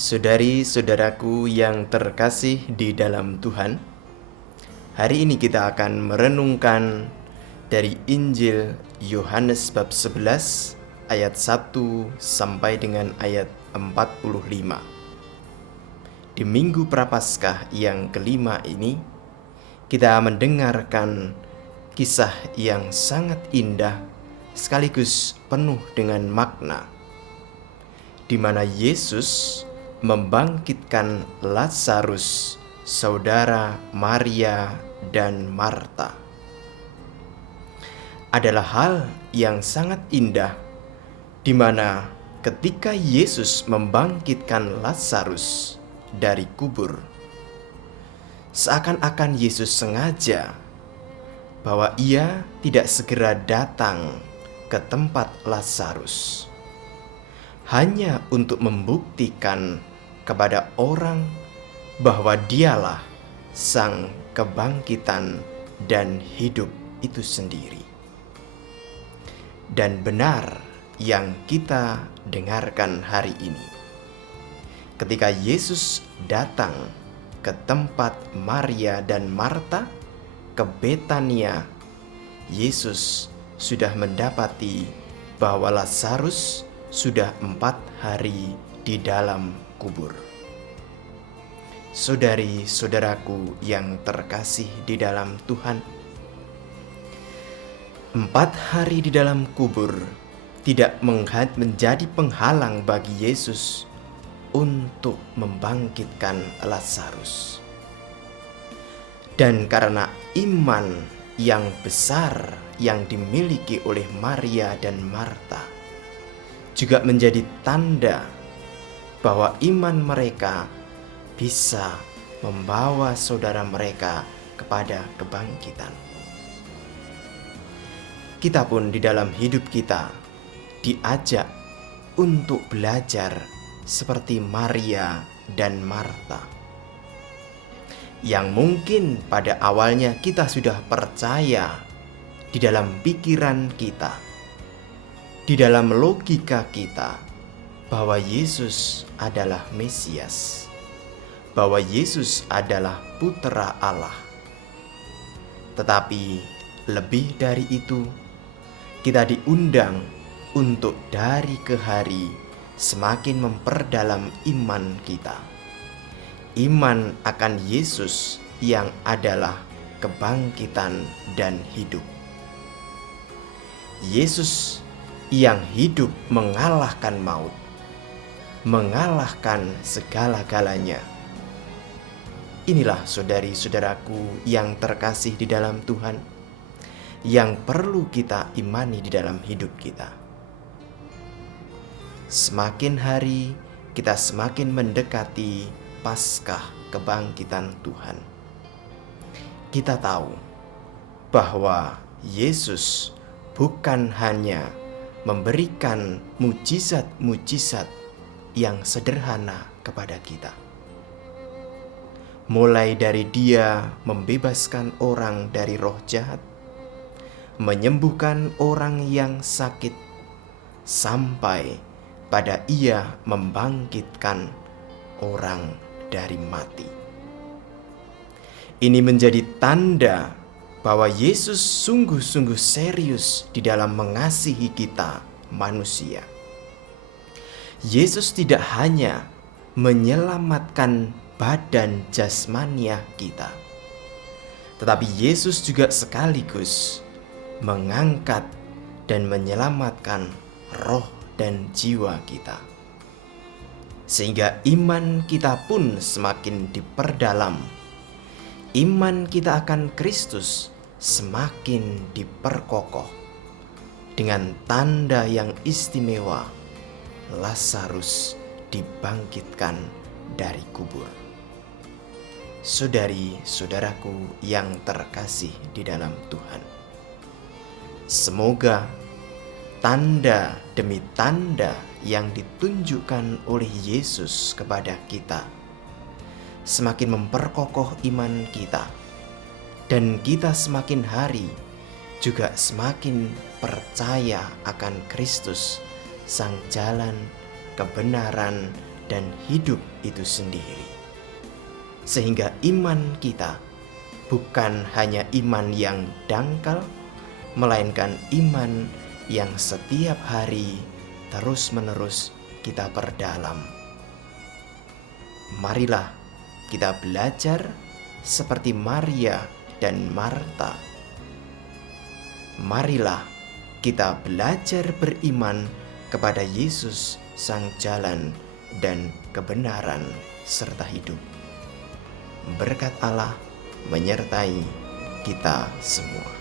Saudari-saudaraku yang terkasih di dalam Tuhan, hari ini kita akan merenungkan dari Injil Yohanes bab 11 ayat 1 sampai dengan ayat 45. Di Minggu Prapaskah yang kelima ini, kita mendengarkan kisah yang sangat indah sekaligus penuh dengan makna, di mana Yesus membangkitkan Lazarus, saudara Maria dan Marta. Adalah hal yang sangat indah, di mana ketika Yesus membangkitkan Lazarus dari kubur, seakan-akan Yesus sengaja bahwa ia tidak segera datang ke tempat Lazarus, hanya untuk membuktikan kepada orang bahwa dialah sang kebangkitan dan hidup itu sendiri. Dan benar yang kita dengarkan hari ini, ketika Yesus datang ke tempat Maria dan Marta, ke Betania, Yesus sudah mendapati bahwa Lazarus sudah 4 hari di dalam kubur. Saudari-saudaraku yang terkasih di dalam Tuhan, 4 hari di dalam kubur tidak menjadi penghalang bagi Yesus untuk membangkitkan Lazarus. Dan karena iman yang besar yang dimiliki oleh Maria dan Marta, juga menjadi tanda bahwa iman mereka bisa membawa saudara mereka kepada kebangkitan. Kita pun di dalam hidup kita diajak untuk belajar seperti Maria dan Marta, yang mungkin pada awalnya kita sudah percaya di dalam pikiran kita, di dalam logika kita, bahwa Yesus adalah Mesias, bahwa Yesus adalah Putra Allah. Tetapi lebih dari itu, kita diundang untuk dari ke hari semakin memperdalam iman kita. Iman akan Yesus yang adalah kebangkitan dan hidup. Yesus yang hidup mengalahkan maut, mengalahkan segala-galanya. Inilah saudari-saudaraku yang terkasih di dalam Tuhan, yang perlu kita imani di dalam hidup kita. Semakin hari kita semakin mendekati Paskah kebangkitan Tuhan. Kita tahu bahwa Yesus bukan hanya memberikan mujizat-mujizat yang sederhana kepada kita, mulai dari Dia membebaskan orang dari roh jahat, menyembuhkan orang yang sakit, sampai pada Ia membangkitkan orang dari mati. Ini menjadi tanda bahwa Yesus sungguh-sungguh serius di dalam mengasihi kita manusia. Yesus tidak hanya menyelamatkan badan jasmania kita, tetapi Yesus juga sekaligus mengangkat dan menyelamatkan roh dan jiwa kita, sehingga iman kita pun semakin diperdalam. Iman kita akan Kristus semakin diperkokoh dengan tanda yang istimewa, Lazarus dibangkitkan dari kubur. Saudari-saudaraku yang terkasih di dalam Tuhan, semoga tanda demi tanda yang ditunjukkan oleh Yesus kepada kita semakin memperkokoh iman kita, dan kita semakin hari juga semakin percaya akan Kristus, sang jalan, kebenaran, dan hidup itu sendiri. Sehingga iman kita bukan hanya iman yang dangkal, melainkan iman yang setiap hari terus-menerus kita perdalam. Marilah kita belajar seperti Maria dan Marta. Marilah kita belajar beriman kepada Yesus, Sang Jalan dan Kebenaran serta hidup. Berkat Allah menyertai kita semua.